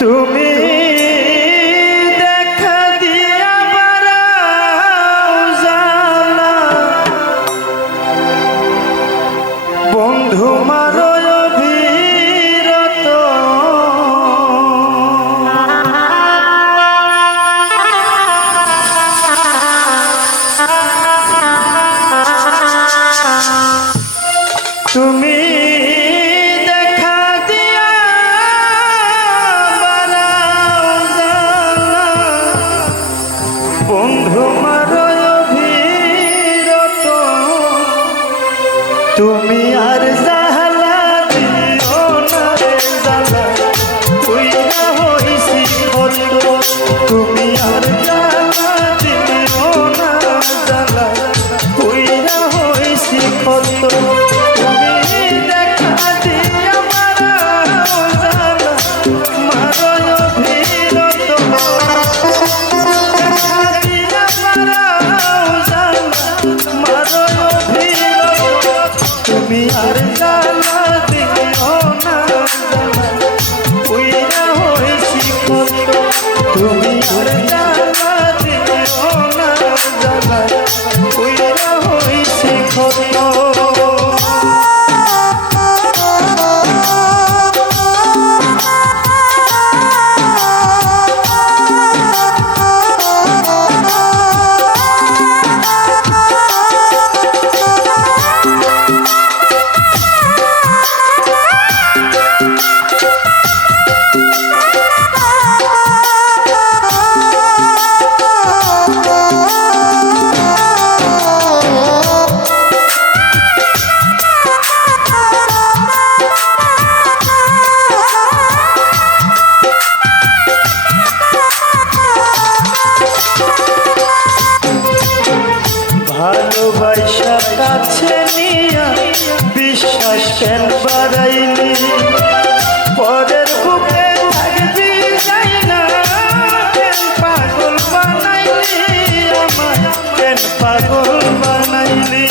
তুমি তুমি কেন পাগল বানাইলি।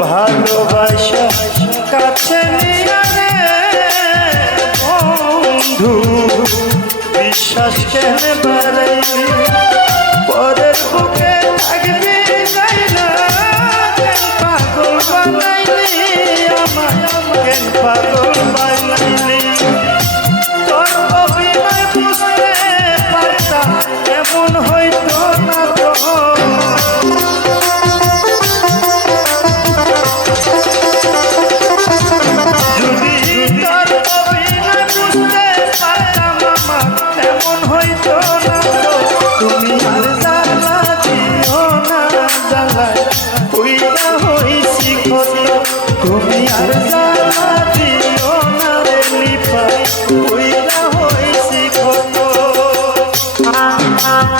ভালোবাসা কাছে নিয়ে বন্ধু বিশ্বাস কেন বাড়াইলি? পরের বুকে এমন হয়তো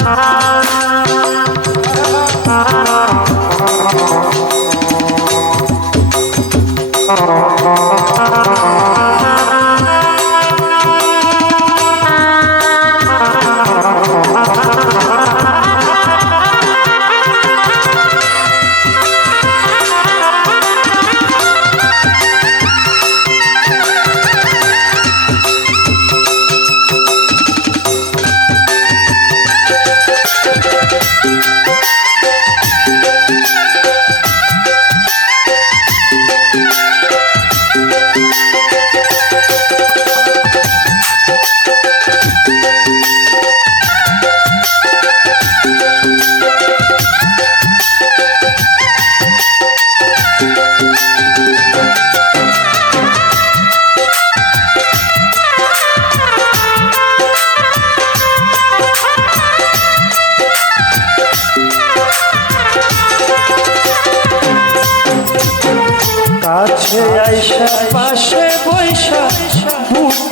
Bye.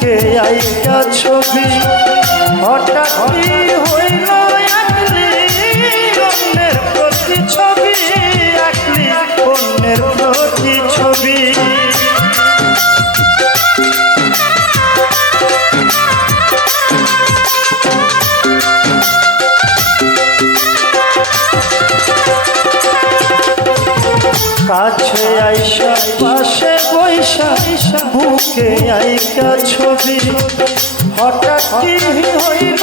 দেখে আইকা ছবি হঠাৎ হইল একলি অন্যের প্রতি ছবি একলি কাজ কে আইকা ছবি। হঠাৎ কি হইল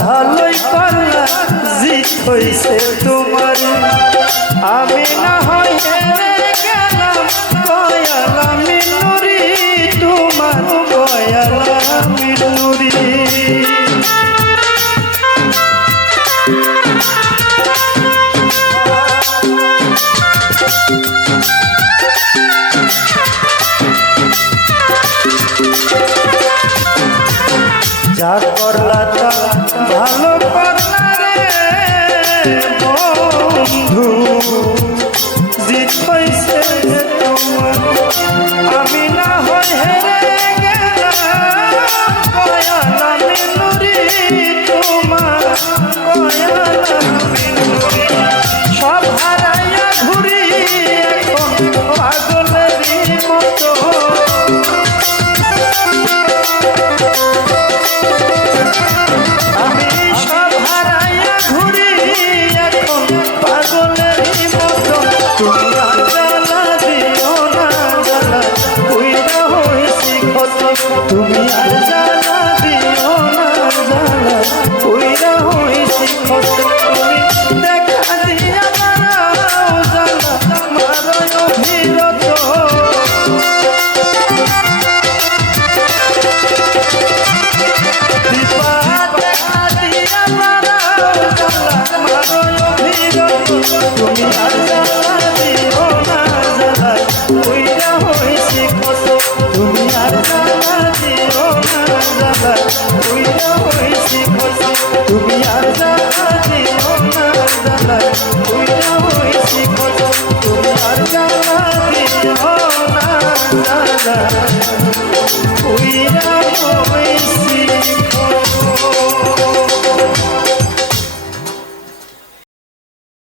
ভালোই পাল্লা জিত হইছে তোমার। আমি না হয় I mean তুমি আর জানা দিও না জানা ওই হইছি উইরা